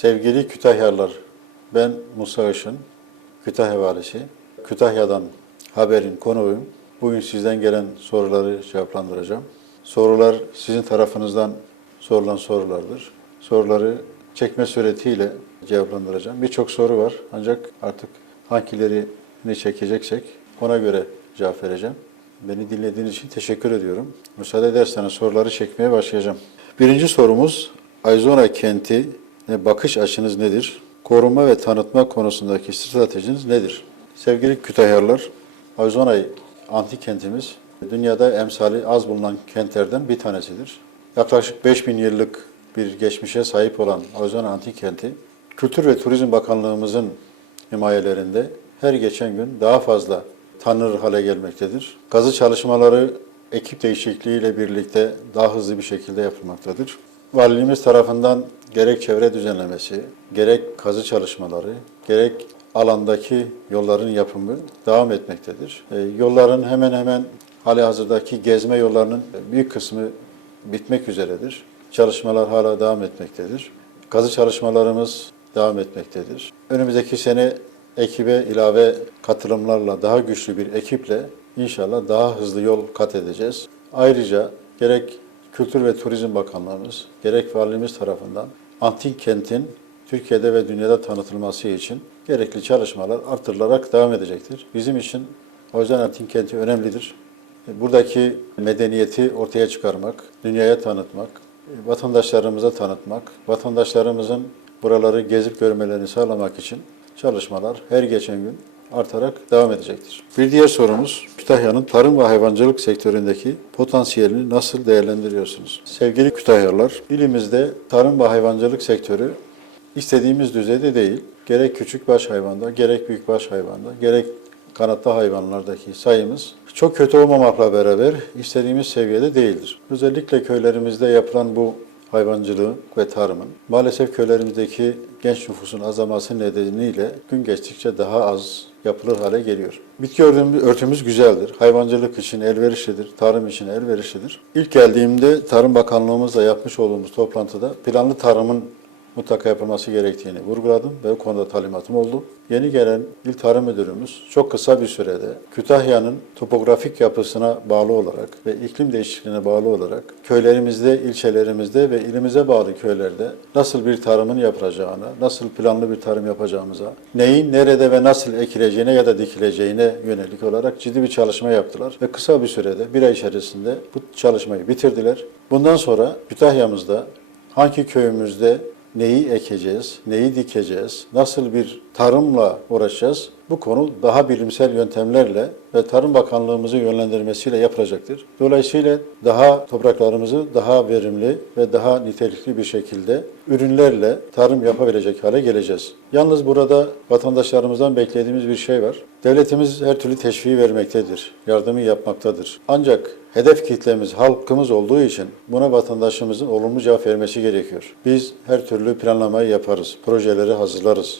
Sevgili Kütahyalılar, ben Musa Işın, Kütahya Valisi. Kütahya'dan haberin konuğuyum. Bugün sizden gelen soruları cevaplandıracağım. Sorular sizin tarafınızdan sorulan sorulardır. Soruları çekme suretiyle cevaplandıracağım. Birçok soru var ancak artık hangilerini çekeceksek ona göre cevap vereceğim. Beni dinlediğiniz için teşekkür ediyorum. Müsaade ederseniz soruları çekmeye başlayacağım. Birinci sorumuz Ayzona kenti bakış açınız nedir? Koruma ve tanıtma konusundaki stratejiniz nedir? Sevgili Kütahyalılar, Ayzonay antik kentimiz dünyada emsali az bulunan kentlerden bir tanesidir. Yaklaşık 5000 yıllık bir geçmişe sahip olan Ayzonay antik kenti, Kültür ve Turizm Bakanlığımızın himayelerinde her geçen gün daha fazla tanınır hale gelmektedir. Kazı çalışmaları ekip değişikliğiyle birlikte daha hızlı bir şekilde yapılmaktadır. Valiliğimiz tarafından gerek çevre düzenlemesi, gerek kazı çalışmaları, gerek alandaki yolların yapımı devam etmektedir. E, yolların hemen hemen hali hazırdaki gezme yollarının büyük kısmı bitmek üzeredir. Çalışmalar hala devam etmektedir. Kazı çalışmalarımız devam etmektedir. Önümüzdeki sene ekibe ilave katılımlarla daha güçlü bir ekiple inşallah daha hızlı yol kat edeceğiz. Ayrıca gerek Kültür ve Turizm Bakanlığımız, gerek valimiz tarafından antik kentin Türkiye'de ve dünyada tanıtılması için gerekli çalışmalar artırılarak devam edecektir. Bizim için o yüzden antik kenti önemlidir. Buradaki medeniyeti ortaya çıkarmak, dünyaya tanıtmak, vatandaşlarımıza tanıtmak, vatandaşlarımızın buraları gezip görmelerini sağlamak için çalışmalar her geçen gün artarak devam edecektir. Bir diğer sorumuz, Kütahya'nın tarım ve hayvancılık sektöründeki potansiyelini nasıl değerlendiriyorsunuz? Sevgili Kütahyalılar, ilimizde tarım ve hayvancılık sektörü istediğimiz düzeyde değil. Gerek küçük baş hayvanda, gerek büyük baş hayvanda, gerek kanatlı hayvanlardaki sayımız çok kötü olmamakla beraber istediğimiz seviyede değildir. Özellikle köylerimizde yapılan bu hayvancılığı ve tarımın maalesef köylerimizdeki genç nüfusun azalması nedeniyle gün geçtikçe daha az yapılır hale geliyor. Bitki örtümüz güzeldir. Hayvancılık için elverişlidir, tarım için elverişlidir. İlk geldiğimde Tarım Bakanlığımızla yapmış olduğumuz toplantıda planlı tarımın mutlaka yapılması gerektiğini vurguladım ve bu konuda talimatım oldu. Yeni gelen İl Tarım Müdürümüz çok kısa bir sürede Kütahya'nın topografik yapısına bağlı olarak ve iklim değişikliğine bağlı olarak köylerimizde, ilçelerimizde ve ilimize bağlı köylerde nasıl bir tarımın yapılacağına, nasıl planlı bir tarım yapacağımıza, neyin nerede ve nasıl ekileceğine ya da dikileceğine yönelik olarak ciddi bir çalışma yaptılar ve kısa bir sürede bir ay içerisinde bu çalışmayı bitirdiler. Bundan sonra Kütahya'mızda hangi köyümüzde neyi ekeceğiz, neyi dikeceğiz, nasıl bir tarımla uğraşacağız? Bu konu daha bilimsel yöntemlerle ve Tarım Bakanlığımızın yönlendirmesiyle yapılacaktır. Dolayısıyla daha topraklarımızı daha verimli ve daha nitelikli bir şekilde ürünlerle tarım yapabilecek hale geleceğiz. Yalnız burada vatandaşlarımızdan beklediğimiz bir şey var. Devletimiz her türlü teşviği vermektedir, yardımı yapmaktadır. Ancak hedef kitlemiz halkımız olduğu için buna vatandaşımızın olumlu cevap vermesi gerekiyor. Biz her türlü planlamayı yaparız, projeleri hazırlarız.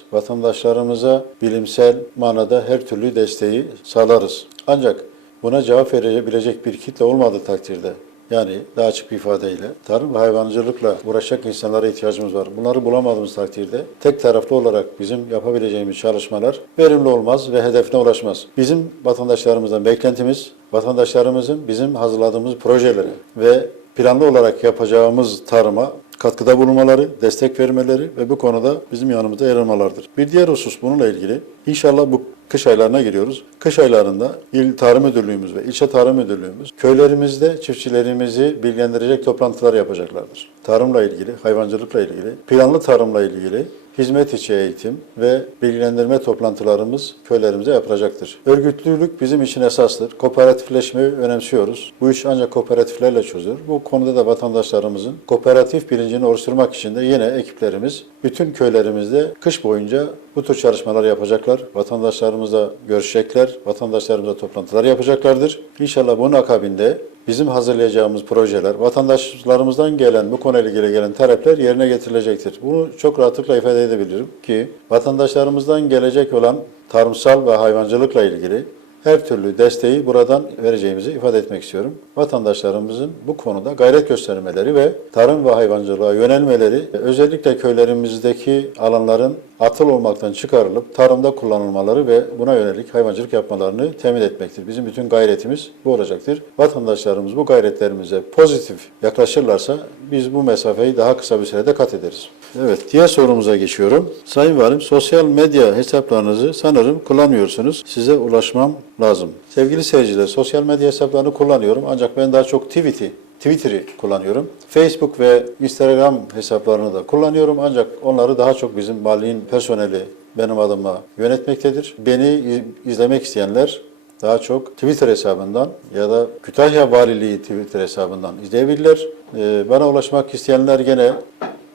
Vatandaşlarımıza bilimsel manada her türlü desteği sağlarız. Ancak buna cevap verebilecek bir kitle olmadığı takdirde yani daha açık bir ifadeyle tarım ve hayvancılıkla uğraşacak insanlara ihtiyacımız var. Bunları bulamadığımız takdirde tek taraflı olarak bizim yapabileceğimiz çalışmalar verimli olmaz ve hedefine ulaşmaz. Bizim vatandaşlarımızdan beklentimiz vatandaşlarımızın bizim hazırladığımız projeleri ve planlı olarak yapacağımız tarıma katkıda bulunmaları, destek vermeleri ve bu konuda bizim yanımızda yer almalarıdır. Bir diğer husus bununla ilgili inşallah bu kış aylarına giriyoruz. Kış aylarında İl Tarım Müdürlüğümüz ve İlçe Tarım Müdürlüğümüz köylerimizde çiftçilerimizi bilgilendirecek toplantılar yapacaklardır. Tarımla ilgili, hayvancılıkla ilgili, planlı tarımla ilgili hizmet içi eğitim ve bilgilendirme toplantılarımız köylerimize yapılacaktır. Örgütlülük bizim için esastır. Kooperatifleşmeyi önemsiyoruz. Bu iş ancak kooperatiflerle çözülür. Bu konuda da vatandaşlarımızın kooperatif bilincini oluşturmak için de yine ekiplerimiz bütün köylerimizde kış boyunca bu tür çalışmalar yapacaklar. Vatandaşlarımızla görüşecekler. Vatandaşlarımızla toplantılar yapacaklardır. İnşallah bunun akabinde bizim hazırlayacağımız projeler, vatandaşlarımızdan gelen, bu konuyla ilgili gelen talepler yerine getirilecektir. Bunu çok rahatlıkla ifade edebilirim ki vatandaşlarımızdan gelecek olan tarımsal ve hayvancılıkla ilgili her türlü desteği buradan vereceğimizi ifade etmek istiyorum. Vatandaşlarımızın bu konuda gayret göstermeleri ve tarım ve hayvancılığa yönelmeleri, özellikle köylerimizdeki alanların atıl olmaktan çıkarılıp tarımda kullanılmaları ve buna yönelik hayvancılık yapmalarını temin etmektir. Bizim bütün gayretimiz bu olacaktır. Vatandaşlarımız bu gayretlerimize pozitif yaklaşırlarsa biz bu mesafeyi daha kısa bir sürede kat ederiz. Evet, diğer sorumuza geçiyorum. Sayın Valim, sosyal medya hesaplarınızı sanırım kullanıyorsunuz. Size ulaşmam lazım. Sevgili seyirciler, sosyal medya hesaplarını kullanıyorum ancak ben daha çok tweet'i Twitter'ı kullanıyorum. Facebook ve Instagram hesaplarını da kullanıyorum ancak onları daha çok bizim valiliğin personeli benim adıma yönetmektedir. Beni iz- izlemek isteyenler daha çok Twitter hesabından ya da Kütahya Valiliği Twitter hesabından izleyebilirler. Ee, Bana ulaşmak isteyenler gene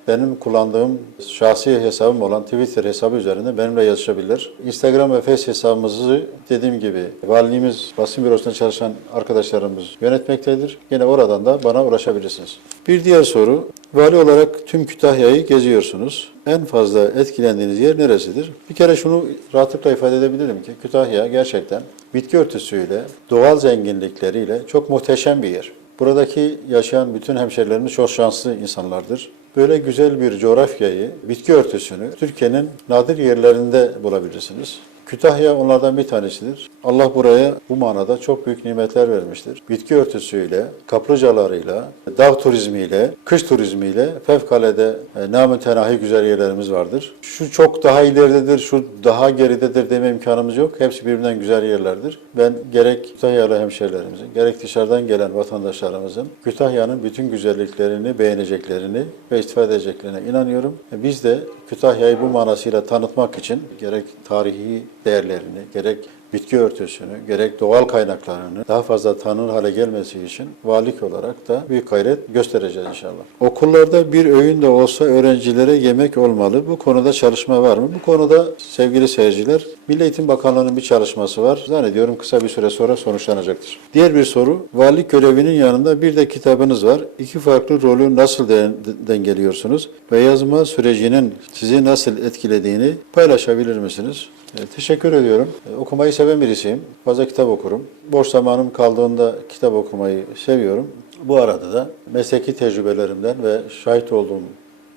benim kullandığım şahsi hesabım olan Twitter hesabı üzerinde benimle yazışabilir. Instagram ve Face hesabımızı dediğim gibi valiliğimiz basın bürosunda çalışan arkadaşlarımız yönetmektedir. Yine oradan da bana ulaşabilirsiniz. Bir diğer soru, vali olarak tüm Kütahya'yı geziyorsunuz. En fazla etkilendiğiniz yer neresidir? Bir kere şunu rahatlıkla ifade edebilirim ki Kütahya gerçekten bitki örtüsüyle, doğal zenginlikleriyle çok muhteşem bir yer. Buradaki yaşayan bütün hemşerilerimiz çok şanslı insanlardır. Böyle güzel bir coğrafyayı, bitki örtüsünü Türkiye'nin nadir yerlerinde bulabilirsiniz. Kütahya onlardan bir tanesidir. Allah buraya bu manada çok büyük nimetler vermiştir. Bitki örtüsüyle, kaplıcalarıyla, dağ turizmiyle, kış turizmiyle fevkalade e, namütenahi güzel yerlerimiz vardır. Şu çok daha ileridedir, şu daha geridedir deme imkanımız yok. Hepsi birbirinden güzel yerlerdir. Ben gerek Kütahyalı hemşerilerimizin, gerek dışarıdan gelen vatandaşlarımızın Kütahya'nın bütün güzelliklerini beğeneceklerini ve istifade edeceklerine inanıyorum. E, Biz de Kütahya'yı bu manasıyla tanıtmak için gerek tarihi değerlerini, gerek bitki örtüsünü, gerek doğal kaynaklarını daha fazla tanınır hale gelmesi için valilik olarak da büyük gayret göstereceğiz inşallah. Okullarda bir öğün de olsa öğrencilere yemek olmalı. Bu konuda çalışma var mı? Bu konuda sevgili seyirciler, Milli Eğitim Bakanlığı'nın bir çalışması var. Zannediyorum kısa bir süre sonra sonuçlanacaktır. Diğer bir soru, valilik görevinin yanında bir de kitabınız var. İki farklı rolü nasıl de- dengeliyorsunuz ve yazma sürecinin sizi nasıl etkilediğini paylaşabilir misiniz? E, Teşekkür ediyorum. E, Okumayı seven birisiyim. Fazla kitap okurum. Boş zamanım kaldığında kitap okumayı seviyorum. Bu arada da mesleki tecrübelerimden ve şahit olduğum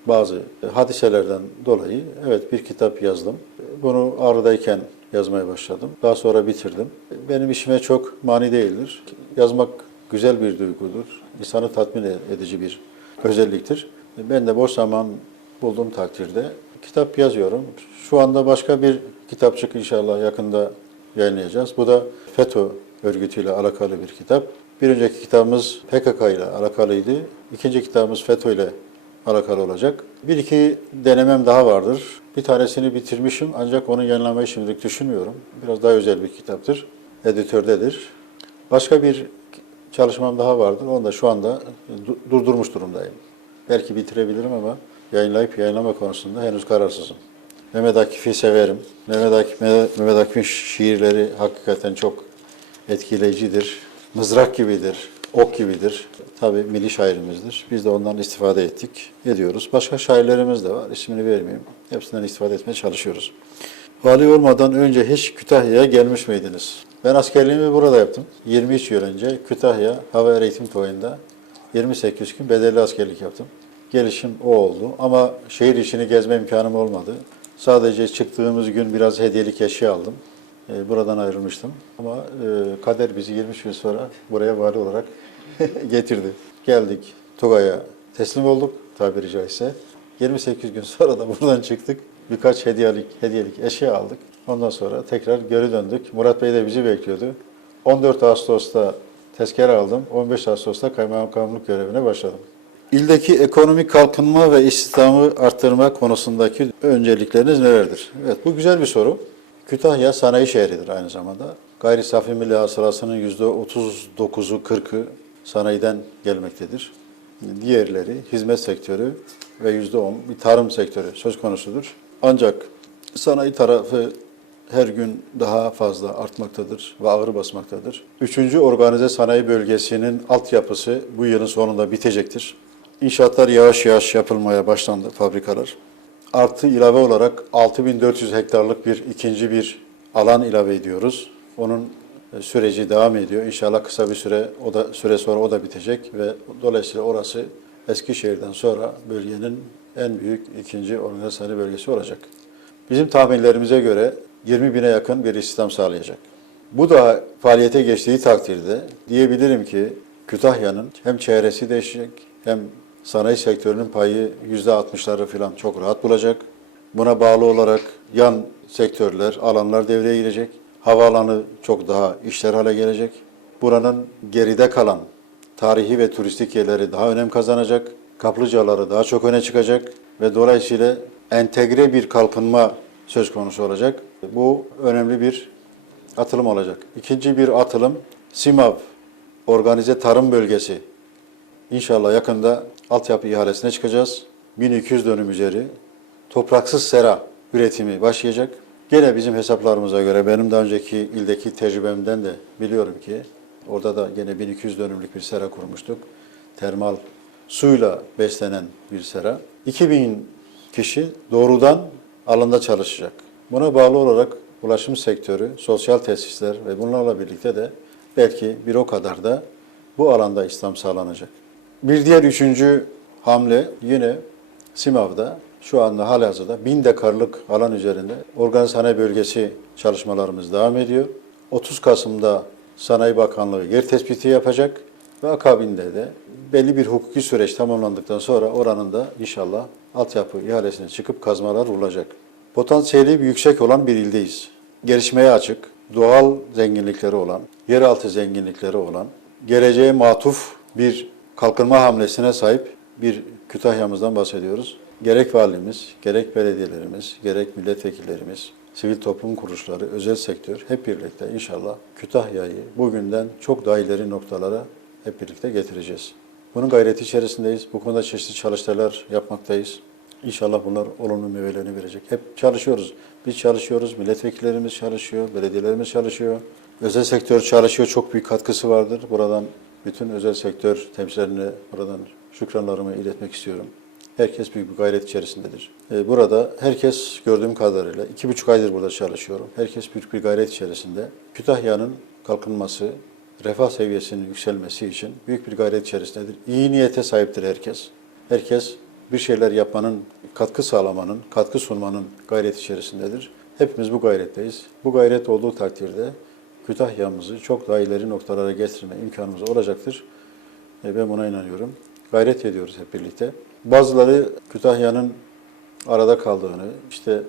bazı hadiselerden dolayı evet bir kitap yazdım. Bunu Ağrı'dayken yazmaya başladım. Daha sonra bitirdim. Benim işime çok mani değildir. Yazmak güzel bir duygudur. İnsanı tatmin edici bir özelliktir. Ben de boş zaman bulduğum takdirde kitap yazıyorum. Şu anda başka bir kitapçık inşallah yakında yayınlayacağız. Bu da FETÖ örgütüyle alakalı bir kitap. Bir önceki kitabımız PKK ile alakalıydı. İkinci kitabımız FETÖ ile alakalı olacak. Bir iki denemem daha vardır. Bir tanesini bitirmişim ancak onu yayınlamayı şimdilik düşünmüyorum. Biraz daha özel bir kitaptır. Editördedir. Başka bir çalışmam daha vardır. Onu da şu anda du- durdurmuş durumdayım. Belki bitirebilirim ama yayınlayıp yayınlama konusunda henüz kararsızım. Mehmet Akif'i severim. Mehmet, Akif, Mehmet Akif'in şiirleri hakikaten çok etkileyicidir. Mızrak gibidir, ok gibidir. Tabii milli şairimizdir. Biz de ondan istifade ettik, ediyoruz. Başka şairlerimiz de var, ismini vermeyeyim. Hepsinden istifade etmeye çalışıyoruz. Vali olmadan önce hiç Kütahya'ya gelmiş miydiniz? Ben askerliğimi burada yaptım. 23 yıl önce Kütahya Hava Eğitim Toyu'nda 28 gün bedelli askerlik yaptım. Gelişim o oldu ama şehir içini gezme imkanım olmadı. Sadece çıktığımız gün biraz hediyelik eşya aldım. Ee, Buradan ayrılmıştım. Ama e, kader bizi 23 gün sonra buraya vali olarak getirdi. Geldik Tugay'a teslim olduk tabiri caizse. 28 gün sonra da buradan çıktık. Birkaç hediyelik, hediyelik eşya aldık. Ondan sonra tekrar geri döndük. Murat Bey de bizi bekliyordu. 14 Ağustos'ta tezkere aldım. 15 Ağustos'ta kaymakamlık görevine başladım. İldeki ekonomik kalkınma ve istihdamı arttırma konusundaki öncelikleriniz nelerdir? Evet bu güzel bir soru. Kütahya sanayi şehridir aynı zamanda. Gayri safi milli hasılasının %39'u 40'ı sanayiden gelmektedir. Diğerleri hizmet sektörü ve %10 bir tarım sektörü söz konusudur. Ancak sanayi tarafı her gün daha fazla artmaktadır ve ağır basmaktadır. Üçüncü organize sanayi bölgesinin altyapısı bu yılın sonunda bitecektir. İnşaatlar yavaş yavaş yapılmaya başlandı fabrikalar. Artı ilave olarak 6400 hektarlık bir ikinci bir alan ilave ediyoruz. Onun e, süreci devam ediyor. İnşallah kısa bir süre o da süre sonra o da bitecek ve dolayısıyla orası Eskişehir'den sonra bölgenin en büyük ikinci organize sanayi bölgesi olacak. Bizim tahminlerimize göre 20 bine yakın bir istihdam sağlayacak. Bu da faaliyete geçtiği takdirde diyebilirim ki Kütahya'nın hem çevresi değişecek hem sanayi sektörünün payı %60'ları falan çok rahat bulacak. Buna bağlı olarak yan sektörler, alanlar devreye girecek. Havaalanı çok daha işler hale gelecek. Buranın geride kalan tarihi ve turistik yerleri daha önem kazanacak. Kaplıcaları daha çok öne çıkacak ve dolayısıyla entegre bir kalkınma söz konusu olacak. Bu önemli bir atılım olacak. İkinci bir atılım SİMAV, Organize Tarım Bölgesi. İnşallah yakında altyapı ihalesine çıkacağız. 1200 dönüm üzeri topraksız sera üretimi başlayacak. Gene bizim hesaplarımıza göre benim daha önceki ildeki tecrübemden de biliyorum ki orada da gene 1200 dönümlük bir sera kurmuştuk. Termal suyla beslenen bir sera. 2000 kişi doğrudan alanda çalışacak. Buna bağlı olarak ulaşım sektörü, sosyal tesisler ve bunlarla birlikte de belki bir o kadar da bu alanda İslam sağlanacak. Bir diğer üçüncü hamle yine Simav'da şu anda halihazırda bin dekarlık alan üzerinde organize sanayi bölgesi çalışmalarımız devam ediyor. 30 Kasım'da Sanayi Bakanlığı yer tespiti yapacak ve akabinde de belli bir hukuki süreç tamamlandıktan sonra oranın da inşallah altyapı ihalesine çıkıp kazmalar vurulacak. Potansiyeli yüksek olan bir ildeyiz. Gelişmeye açık, doğal zenginlikleri olan, yeraltı zenginlikleri olan, geleceğe matuf bir kalkınma hamlesine sahip bir Kütahya'mızdan bahsediyoruz. Gerek valimiz, gerek belediyelerimiz, gerek milletvekillerimiz, sivil toplum kuruluşları, özel sektör hep birlikte inşallah Kütahya'yı bugünden çok daha ileri noktalara hep birlikte getireceğiz. Bunun gayreti içerisindeyiz. Bu konuda çeşitli çalışmalar yapmaktayız. İnşallah bunlar olumlu meyvelerini verecek. Hep çalışıyoruz. Biz çalışıyoruz, milletvekillerimiz çalışıyor, belediyelerimiz çalışıyor. Özel sektör çalışıyor, çok büyük katkısı vardır. Buradan bütün özel sektör temsilcilerine buradan şükranlarımı iletmek istiyorum. Herkes büyük bir gayret içerisindedir. Ee, Burada herkes gördüğüm kadarıyla iki buçuk aydır burada çalışıyorum. Herkes büyük bir gayret içerisinde. Kütahya'nın kalkınması, refah seviyesinin yükselmesi için büyük bir gayret içerisindedir. İyi niyete sahiptir herkes. Herkes bir şeyler yapmanın, katkı sağlamanın, katkı sunmanın gayret içerisindedir. Hepimiz bu gayretteyiz. Bu gayret olduğu takdirde Kütahya'mızı çok daha ileri noktalara getirme imkanımız olacaktır. E, Ben buna inanıyorum. Gayret ediyoruz hep birlikte. Bazıları Kütahya'nın arada kaldığını, işte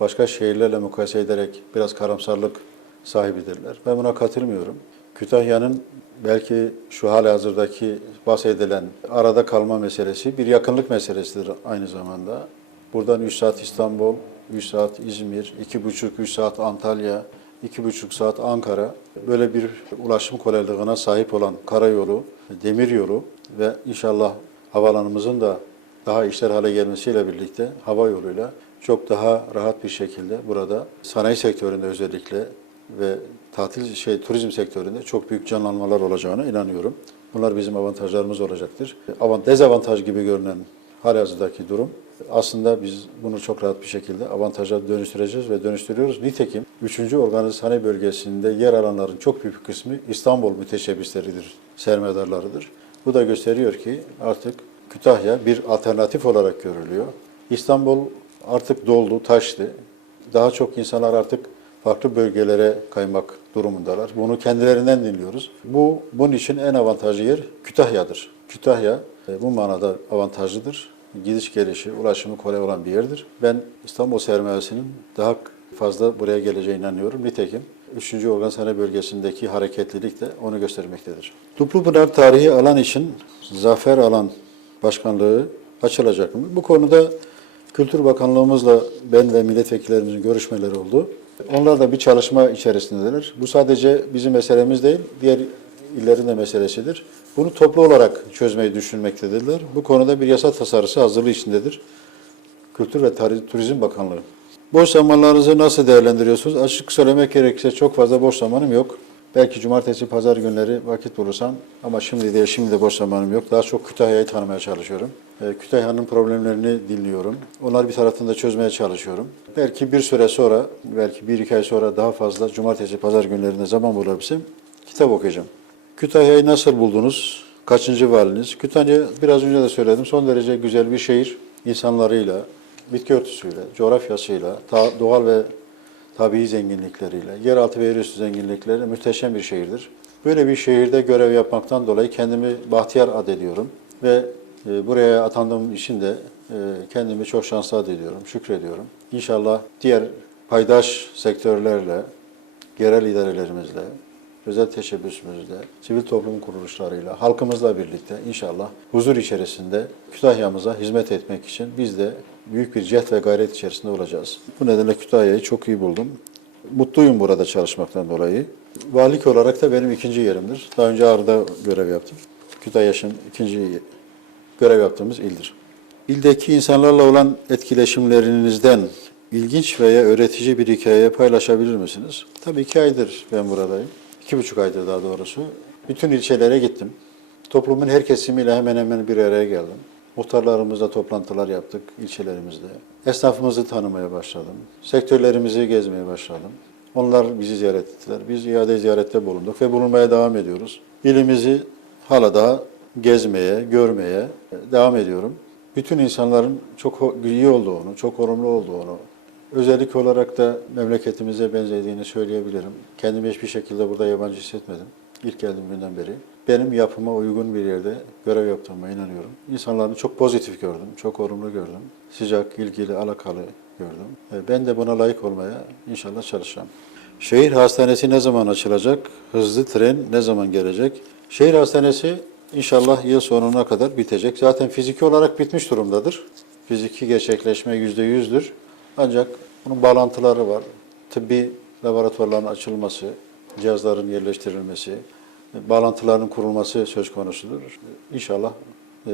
başka şehirlerle mukayese ederek biraz karamsarlık sahibidirler. Ben buna katılmıyorum. Kütahya'nın belki şu hali hazırdaki bahsedilen arada kalma meselesi bir yakınlık meselesidir aynı zamanda. Buradan 3 saat İstanbul, 3 saat İzmir, 2,5-3 saat Antalya, 2,5 saat Ankara. Böyle bir ulaşım kolaylığına sahip olan karayolu, demir yolu ve inşallah havalanımızın da daha işler hale gelmesiyle birlikte hava yoluyla çok daha rahat bir şekilde burada sanayi sektöründe özellikle ve tatil şey turizm sektöründe çok büyük canlanmalar olacağına inanıyorum. Bunlar bizim avantajlarımız olacaktır. Avant dezavantaj gibi görünen halihazırdaki durum aslında biz bunu çok rahat bir şekilde avantaja dönüştüreceğiz ve dönüştürüyoruz. Nitekim 3. Organize Sanayi Bölgesi'nde yer alanların çok büyük kısmı İstanbul müteşebbisleridir, sermayedarlarıdır. Bu da gösteriyor ki artık Kütahya bir alternatif olarak görülüyor. İstanbul artık doldu, taştı. Daha çok insanlar artık farklı bölgelere kaymak durumundalar. Bunu kendilerinden dinliyoruz. Bu bunun için en avantajlı yer Kütahya'dır. Kütahya e, bu manada avantajlıdır. Gidiş gelişi, ulaşımı kolay olan bir yerdir. Ben İstanbul sermayesinin daha fazla buraya geleceğine inanıyorum. Nitekim 3. Organ Sanayi Bölgesi'ndeki hareketlilik de onu göstermektedir. Duplupınar Tarihi Alan için Zafer Alan Başkanlığı açılacak mı? Bu konuda Kültür Bakanlığımızla ben ve milletvekillerimizin görüşmeleri oldu. Onlar da bir çalışma içerisindeler. Bu sadece bizim meselemiz değil, diğer illerin de meselesidir. Bunu toplu olarak çözmeyi düşünmektedirler. Bu konuda bir yasa tasarısı hazırlığı içindedir. Kültür ve Turizm Bakanlığı. Boş zamanlarınızı nasıl değerlendiriyorsunuz? Açık söylemek gerekirse çok fazla boş zamanım yok. Belki cumartesi, pazar günleri vakit bulursam ama şimdi değil, şimdi de boş zamanım yok. Daha çok Kütahya'yı tanımaya çalışıyorum. Ee, Kütahya'nın problemlerini dinliyorum. Onları bir taraftan da çözmeye çalışıyorum. Belki bir süre sonra, belki bir iki ay sonra daha fazla cumartesi, pazar günlerinde zaman bulabilsem kitap okuyacağım. Kütahya'yı nasıl buldunuz? Kaçıncı valiniz? Kütahya biraz önce de söyledim. Son derece güzel bir şehir. İnsanlarıyla, bitki örtüsüyle, coğrafyasıyla, ta- doğal ve tabii zenginlikleriyle, yeraltı ve yerüstü zenginlikleriyle muhteşem bir şehirdir. Böyle bir şehirde görev yapmaktan dolayı kendimi bahtiyar adediyorum ve e, buraya atandığım için de e, kendimi çok şanslı adediyorum, şükrediyorum. İnşallah diğer paydaş sektörlerle, yerel idarelerimizle, özel teşebbüsümüzle, sivil toplum kuruluşlarıyla, halkımızla birlikte inşallah huzur içerisinde Kütahya'mıza hizmet etmek için biz de büyük bir cehd ve gayret içerisinde olacağız. Bu nedenle Kütahya'yı çok iyi buldum. Mutluyum burada çalışmaktan dolayı. Valilik olarak da benim ikinci yerimdir. Daha önce Ağrı'da görev yaptım. Kütahya şimdi ikinci görev yaptığımız ildir. İldeki insanlarla olan etkileşimlerinizden ilginç veya öğretici bir hikaye paylaşabilir misiniz? Tabii iki aydır ben buradayım. İki buçuk aydır daha doğrusu. Bütün ilçelere gittim. Toplumun her kesimiyle hemen hemen bir araya geldim. Muhtarlarımızla toplantılar yaptık ilçelerimizde. Esnafımızı tanımaya başladım. Sektörlerimizi gezmeye başladım. Onlar bizi ziyaret ettiler. Biz iade ziyarette bulunduk ve bulunmaya devam ediyoruz. İlimizi hala daha gezmeye, görmeye devam ediyorum. Bütün insanların çok iyi olduğunu, çok olumlu olduğunu, özellik olarak da memleketimize benzediğini söyleyebilirim. Kendimi hiçbir şekilde burada yabancı hissetmedim. İlk geldiğim günden beri. Benim yapıma uygun bir yerde görev yaptığıma inanıyorum. İnsanları çok pozitif gördüm, çok olumlu gördüm. Sıcak, ilgili, alakalı gördüm. E, Ben de buna layık olmaya inşallah çalışacağım. Şehir hastanesi ne zaman açılacak? Hızlı tren ne zaman gelecek? Şehir hastanesi inşallah yıl sonuna kadar bitecek. Zaten fiziki olarak bitmiş durumdadır. Fiziki gerçekleşme yüzde yüzdür. Ancak bunun bağlantıları var. Tıbbi laboratuvarların açılması, cihazların yerleştirilmesi, bağlantıların kurulması söz konusudur. İnşallah e,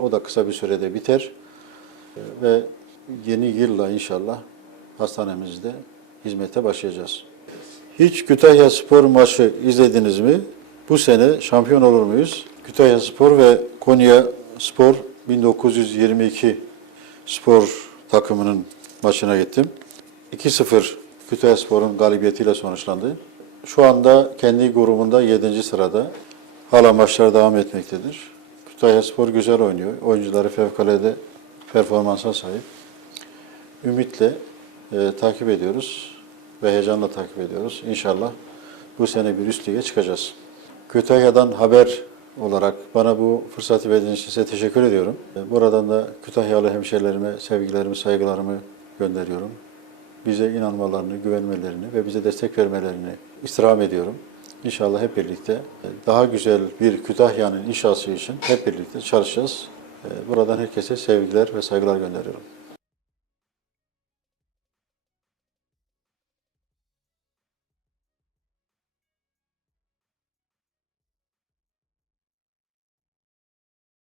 o da kısa bir sürede biter E, ve yeni yılla inşallah hastanemizde hizmete başlayacağız. Hiç Kütahya Spor maçı izlediniz mi? Bu sene şampiyon olur muyuz? Kütahya Spor ve Konya Spor 1922 spor takımının maçına gittim. 2-0 Kütahya Spor'un galibiyetiyle sonuçlandı. Şu anda kendi grubunda 7. sırada. Hala maçlar devam etmektedir. Kütahya Spor güzel oynuyor. Oyuncuları fevkalade performansa sahip. Ümitle e, takip ediyoruz ve heyecanla takip ediyoruz. İnşallah bu sene bir üst lige çıkacağız. Kütahya'dan haber olarak bana bu fırsatı verdiğiniz için size teşekkür ediyorum. E, Buradan da Kütahyalı hemşerilerime sevgilerimi, saygılarımı gönderiyorum. Bize inanmalarını, güvenmelerini ve bize destek vermelerini istirham ediyorum. İnşallah hep birlikte e, daha güzel bir Kütahya'nın inşası için hep birlikte çalışacağız. E, Buradan herkese sevgiler ve saygılar gönderiyorum.